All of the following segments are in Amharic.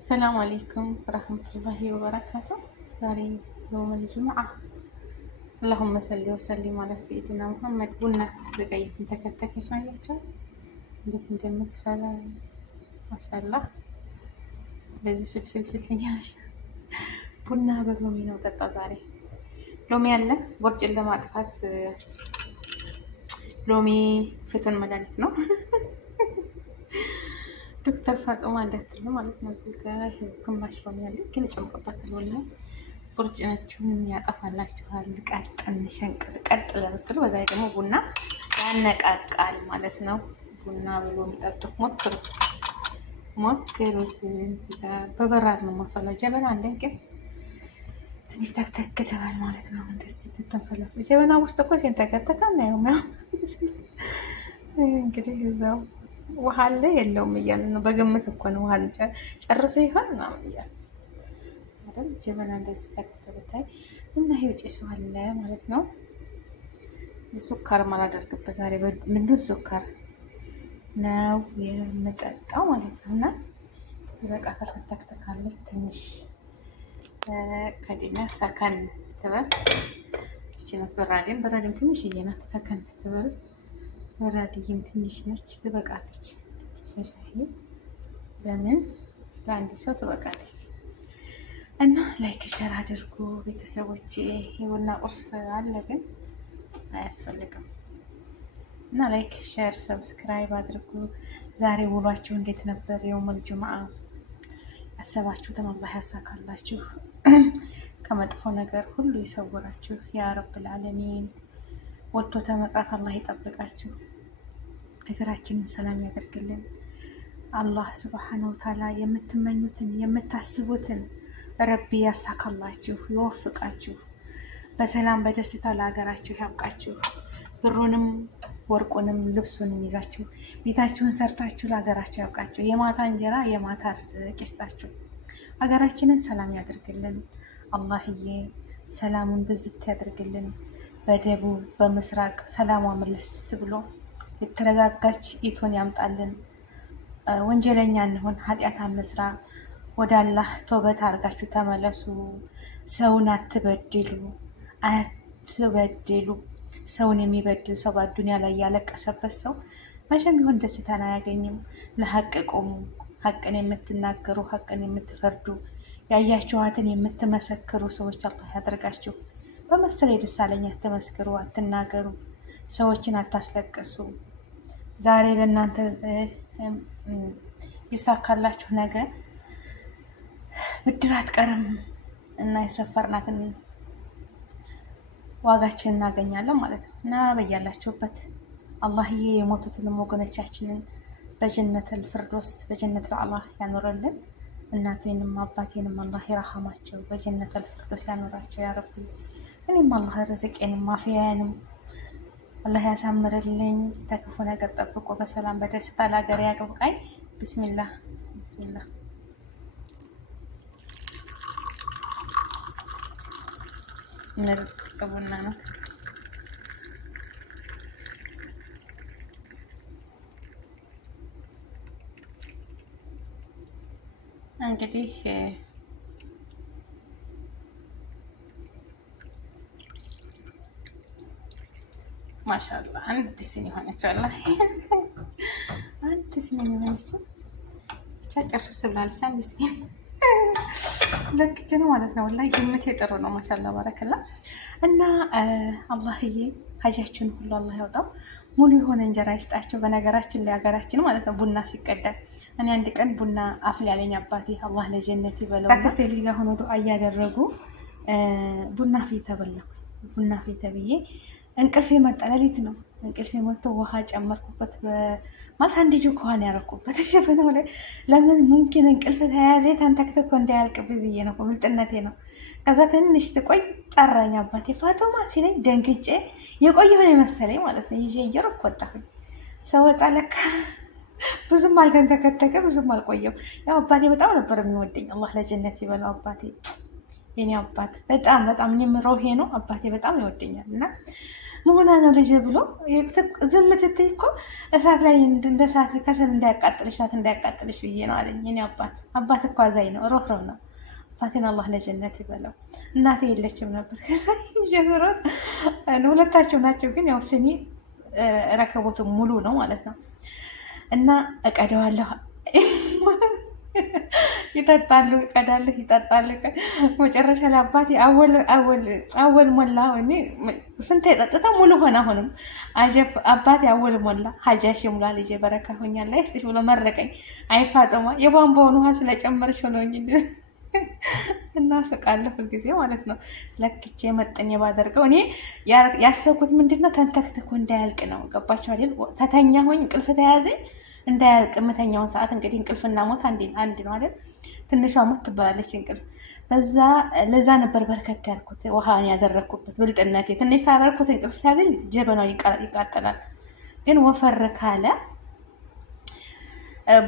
السلام عليكم ورحمة الله وبركاته. زاري يوم الجمعة. اللهم صل وسلم على سيدنا محمد. ቡና ዘጋየት ተከተከሽ አያቸው እንዴት እንደምትፈላ ማሻአላህ። በዚህ ፍልፍል እያለች ቡና በሎሚ ነው ጠጣ። ዛሬ ሎሚ አለ ቦርጭን ለማጥፋት ሎሚ ፍቱን መድኃኒት ነው። ዶክተር ፋጡማ እንዳትሉ ማለት ነው። እዚህ ጋር ግማሽ ሎሚ ያለ ግን ጨምቆበታል። ወላሂ ቁርጭናችሁን ያጠፋላችኋል። ቀጥን ሸንቅጥ ቀጥ ለብትሉ በዛ ደግሞ ቡና ያነቃቃል ማለት ነው። ቡና በሎሚ ጠጡ፣ ሞክሩት። እዚህ ጋር በበራድ ነው ማፈላው። ጀበና አለን ግን ትንሽ ተክተክ ተባል ማለት ነው። እንደዚህ ተተንፈለፈ ጀበና ውስጥ እኮ ሲንተከተካ ነው እንግዲህ እዛው ውሃ አለ የለውም እያልን ነው። በግምት እኮ ነው ውሃ ጨርሶ ይሆን ምናምን እያልን አይደል? ጀበና እንደዚህ ተከተብታይ እና ይሄ ጭሱ አለ ማለት ነው። ሱካር ማላደርግበት ዛሬ ምንድን ሱካር ነው የምጠጣው ማለት ነው። እና በቃ ተከተካለች ትንሽ ከዲና ሰከን ትበል ይችላል። በራዴም ትንሽ እየናት ሰከን ትበል። በራድዬም ትንሽ ነች ትበቃለች። ለምን ለአንድ ሰው ትበቃለች። እና ላይክ ሸር አድርጉ ቤተሰቦቼ። የቡና ቁርስ አለ ግን አያስፈልግም። እና ላይክ ሸር ሰብስክራይብ አድርጉ። ዛሬ ውሏችሁ እንዴት ነበር? የውመል ጁምዓ ያሰባችሁትን አላህ ያሳካላችሁ፣ ከመጥፎ ነገር ሁሉ ይሰውራችሁ ያ ረብል ዓለሚን። ወጥቶ ተመቃት አላህ ይጠብቃችሁ፣ ሀገራችንን ሰላም ያደርግልን። አላህ ሱብሓነሁ ወተዓላ የምትመኙትን የምታስቡትን ረቢ ያሳካላችሁ፣ ይወፍቃችሁ፣ በሰላም በደስታ ለሀገራችሁ ያብቃችሁ። ብሩንም ወርቁንም ልብሱንም ይዛችሁ ቤታችሁን ሰርታችሁ ለሀገራችሁ ያብቃችሁ። የማታ እንጀራ የማታ ርዝቅ ይስጣችሁ። ሀገራችንን ሰላም ያደርግልን አላህዬ፣ ሰላሙን ብዝት ያደርግልን። በደቡብ በምስራቅ ሰላሟ መልስ ብሎ የተረጋጋች ኢቶን ያምጣልን። ወንጀለኛ እንሆን፣ ኃጢአት አንስራ። ወደ አላህ ተውበት አድርጋችሁ ተመለሱ። ሰውን አትበድሉ። ሰውን የሚበድል ሰው በዱንያ ላይ ያለቀሰበት ሰው መቼም ቢሆን ደስታን አያገኝም። ለሀቅ ቆሙ። ሀቅን የምትናገሩ ሀቅን የምትፈርዱ ያያችኋትን የምትመሰክሩ ሰዎች አላህ ያደርጋችሁ። በመሰለ ደሳለኝ አትመስክሩ፣ አትናገሩ፣ ሰዎችን አታስለቅሱ። ዛሬ ለእናንተ ይሳካላችሁ፣ ነገ ብድር አትቀርም እና የሰፈርናትን ዋጋችን እናገኛለን ማለት ነው። እና በያላችሁበት አላህዬ የሞቱትንም ወገኖቻችንን በጀነተል ፍርዶስ በጀነተል አላህ ያኖረልን። እናቴንም አባቴንም አላህ ይረሐማቸው፣ በጀነተል ፍርዶስ ያኖራቸው ያ ረቢ። እኔም አላህ ርዝቄንም ማፍያንም አላህ ያሳምርልኝ። ተክፉ ነገር ጠብቆ በሰላም በደስታ ለሀገር ያብቃኝ። ቢስሚላህ ምርጥ ቡና ነው። እንግዲህ ማሻአላ አንድ ሲኒ ሆነች። ወላሂ አንድ ሲኒ ሆነች። ብቻ ጨርስ ብላለች። አንድ ሲኒ ለክቼ ነው ማለት ነው። ወላሂ ግምቴ ጥሩ ነው። ማሻአላ ባረከላ። እና አላህዬ ሀጃችሁን ሁሉ አላህ ያውጣው፣ ሙሉ የሆነ እንጀራ ይስጣቸው። በነገራችን ላይ ሀገራችን ማለት ነው ቡና ሲቀዳ እኔ አንድ ቀን ቡና አፍል ያለኝ አባቴ አላህ ለጀነት ይበለው ታክስቴ ልጅ ጋር ሆኖ ዱዓ እያደረጉ ቡና ፊ ተበላሁ። ቡና ፊ ተብዬ እንቅልፌ መጣ። ሌሊት ነው እንቅልፌ መጥቶ ውሃ ጨመርኩበት። ማለት አንድ ጁ ከሆነ ያረኩበት ሸፈነው ላይ ለምን ሙምኪን እንቅልፍ ተያያዘ ተንተክተኮ እንዳያልቅብኝ ብዬ ነው። ብልጥነቴ ነው። ከዛ ትንሽ ትቆይ ጠራኝ አባቴ። ፋቶማ ሲለኝ ደንግጬ የቆየሁ ነው የመሰለኝ ማለት ነው። ይዤ እየሮጥኩ ወጣሁኝ። ሰወጣ ለካ ብዙም አልተንተከተከ፣ ብዙም አልቆየም። ያው አባቴ በጣም ነበር የሚወደኝ። አላህ ለጀነት ይበለው አባቴ። የኔ አባት በጣም እኔም ሮሄ ነው። አባቴ በጣም ይወደኛል እና መሆና ነው ልጅ ብሎ ዝም ስትይ እኮ እሳት ላይ እንደ እሳት ከሰል እንዳያቃጥልሽ እሳት እንዳያቃጥልሽ ብዬ ነው አለኝ። እኔ አባት እኮ አዛኝ ነው፣ ሮህሮህ ነው። አባቴን አላህ ለጀነት ይበለው። እናቴ የለችም ነበር ከዛ ጀዝሮ ሁለታቸው ናቸው። ግን ያው ስኒ ረከቦቱ ሙሉ ነው ማለት ነው። እና እቀደዋለሁ ይጠጣሉ፣ እቀዳለሁ፣ ይጠጣሉ። መጨረሻ ላይ አባቴ አወል ሞላ። ስንት የጠጥታ ሙሉ ሆነ። አሁንም አባቴ አወል ሞላ። ሀጃሽ ሙላ ልጄ በረካ ሆኛለ ስሽ ብሎ መረቀኝ። አይፋጥማ የቧንቧውን ውሃ ስለጨመርሽ ሆነኝ እና ስቃለሁ ሁልጊዜ ማለት ነው። ለክቼ መጠኝ ባደርገው እኔ ያሰብኩት ምንድነው ተንተክትኮ እንዳያልቅ ነው። ገባቸው አይደል? ተተኛ ሆኝ እንቅልፍ ተያዘኝ እንዳያልቅ የምተኛውን ሰዓት እንግዲህ እንቅልፍና ሞት አንድ ነው አይደል? ትንሿ ሞት ትባላለች እንቅልፍ። ለዛ ነበር በርከት ያልኩት ውሃ ያደረግኩበት ብልጥነቴ። ትንሽ ታደርኩት እንቅልፍ ተያዘኝ ጀበናው ይቃጠላል። ግን ወፈር ካለ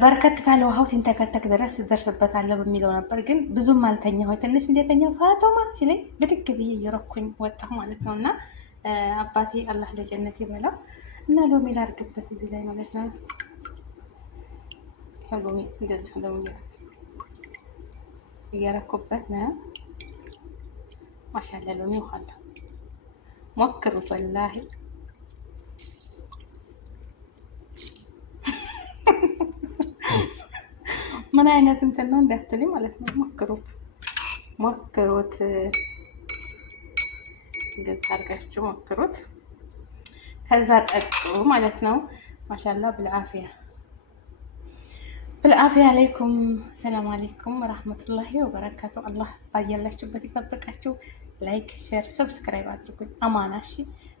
በርከት ካለ ውሃው ሲንተከተክ ድረስ ደርስበታለሁ በሚለው ነበር። ግን ብዙም አልተኛ ሆይ ትንሽ እንደተኛ ፋቶማ ሲለኝ ብድግ ብዬ እየሮኩኝ ወጣሁ ማለት ነው። እና አባቴ አላህ ለጀነት ይበላው። እና ሎሚ ላድርግበት እዚህ ላይ ማለት ነው። ሎሚ እንደዚህ ሎሚ እያረኩበት ነው። ማሻአላ ሎሚ ውሃ ሞክሩት ወላሂ ምን አይነት እንትን ነው እንዳትልኝ ማለት ነው። ሞክሩት እንደዛ አድርጋችሁ ሞክሩት። ከዛ ጠጡ ማለት ነው። ማሻአላ بالعافية عليكم. السلام عليكم ورحمة الله وبركاته. الله ባያላችሁበት ይጠብቃችሁ። ላይክ ሼር ሰብስክራይብ አድርጉኝ። አማና እሺ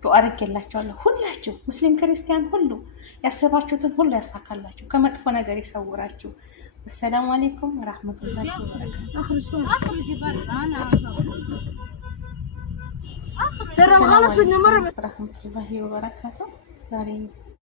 ዱአ አድርጌላችኋለሁ። ሁላችሁ ሙስሊም ክርስቲያን ሁሉ ያሰባችሁትን ሁሉ ያሳካላችሁ፣ ከመጥፎ ነገር ይሰውራችሁ። السلام عليكم ورحمة الله وبركاته. اخرجي برا انا ترى غلط انه مرة ورحمة الله وبركاته.